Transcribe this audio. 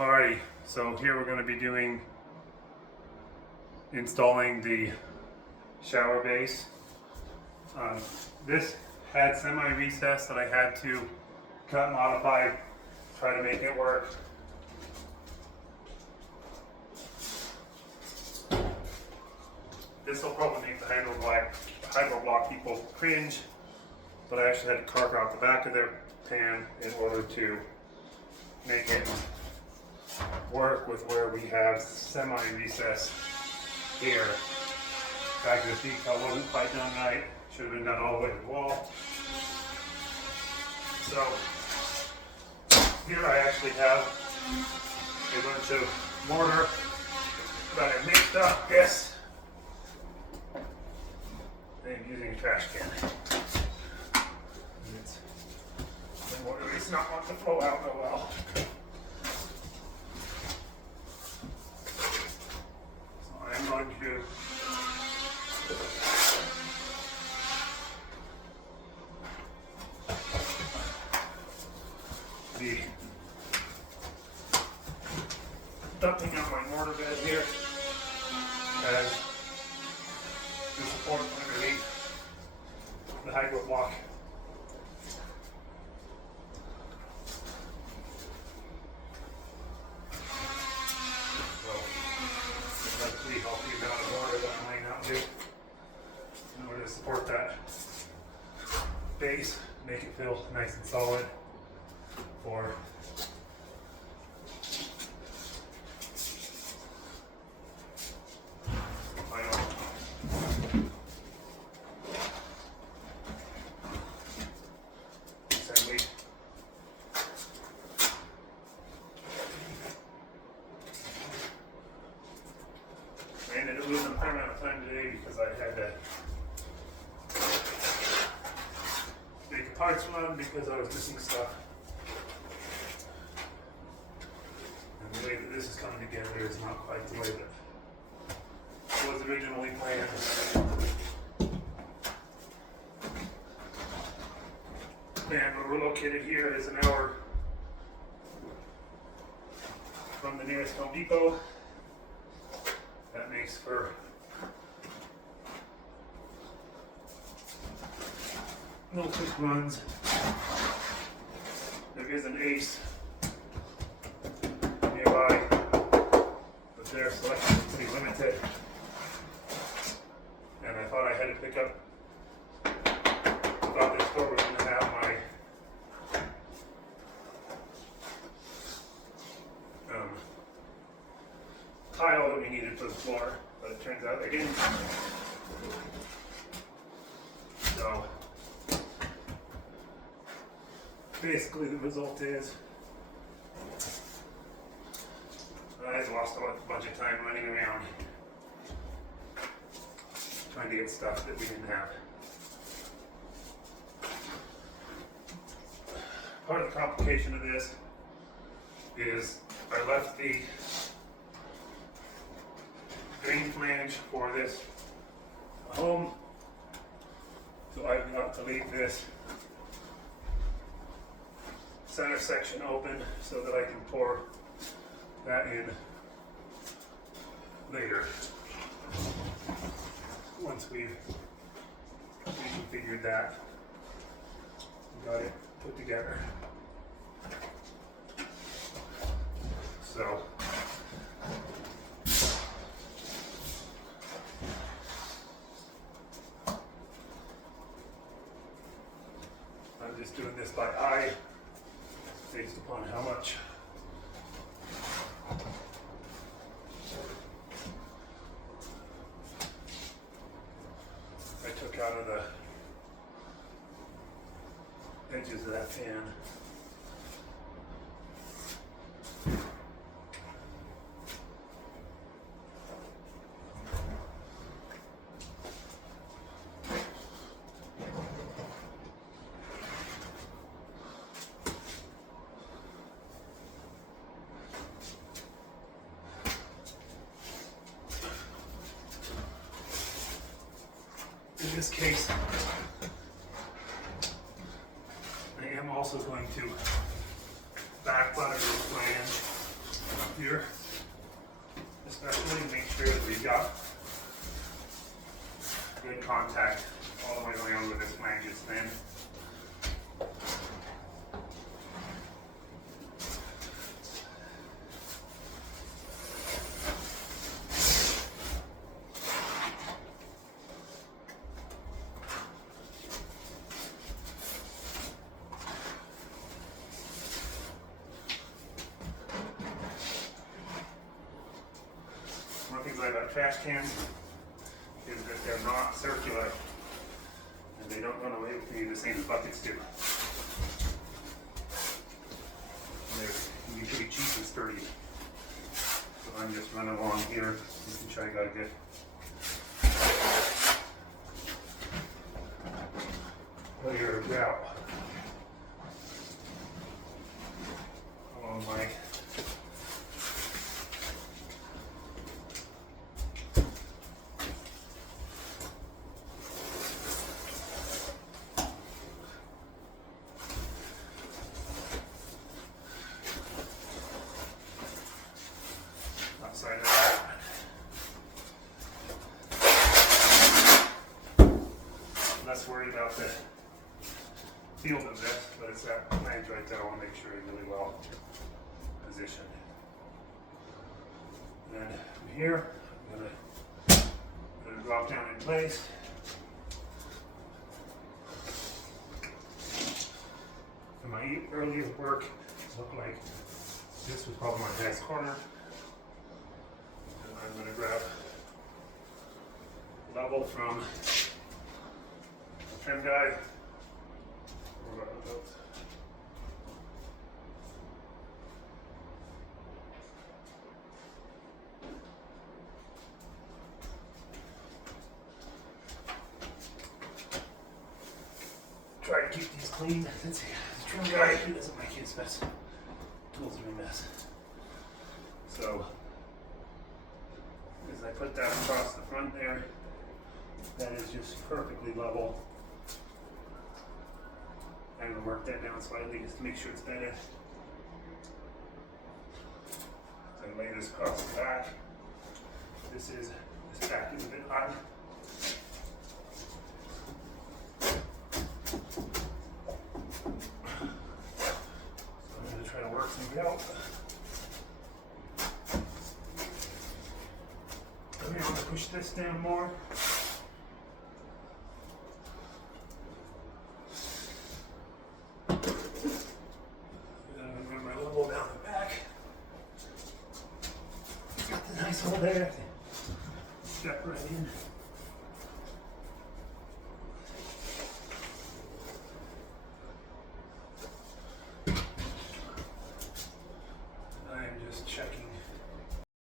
Alrighty, so here we're going to be installing the shower base. This had semi-recess that I had to cut and modify, try to make it work. This will probably make the HydroBlok people cringe, but I actually had to carve out the back of their pan in order to make it work with where we have semi-recess here. Back to the detail wasn't quite done right. Should have been done all the way to the wall. So here I actually have a bunch of mortar that I mixed up. Yes, I'm using a trash can. The mortar is not wanting to flow out real well. I'm going to be dumping out my mortar bed here as the support underneath the HydroBlok. Healthy amount of water that I'm laying out here in order to support that base, make it feel nice and solid for final assembly. I ended up losing a fair amount of time today because I had to make the parts run because I was missing stuff. And the way that this is coming together is not quite the way that it was originally planned. And where we're located here is an hour from the nearest Home Depot. That makes for no quick runs. There is an Ace nearby, but their selection is pretty limited. And I thought I had to pick up, I thought this store was going to have my tile that we needed for the floor, but it turns out they didn't. So basically the result is I lost a bunch of time running around trying to get stuff that we didn't have. Part of the complication of this is I left the drain flange for this home, so I've got to leave this center section open so that I can pour that in later once we've reconfigured that and got it put together. So I'm just doing this by eye based upon how much I took out of the edges of that pan. In this case, I am also going to back butter this flange here, especially make sure that we've got good contact all the way around where this flange is thin. One of the things I like about trash cans is that they're not circular and they don't run away with me the same as buckets do. They can be pretty cheap and sturdy. So I'm just running along here, making sure I got a good layer of grout along my outside of that. Less worried about the field of this, but it's that flange right there. I want to make sure it's really well positioned. And then from here, I'm going to drop down in place. And my earlier work looked like this was probably my best corner. And I'm going to grab level from the trim guide. Try to keep these clean. Let's see, the trim guy, he doesn't make his best tools are a mess. So, as I put that across the front there, that is just perfectly level. I'm going to work that down slightly just to make sure it's bedded. So I lay this across the back. This back is a bit hot. So I'm going to try to work some out. I'm going to push this down more. Nice hole there. Step right in.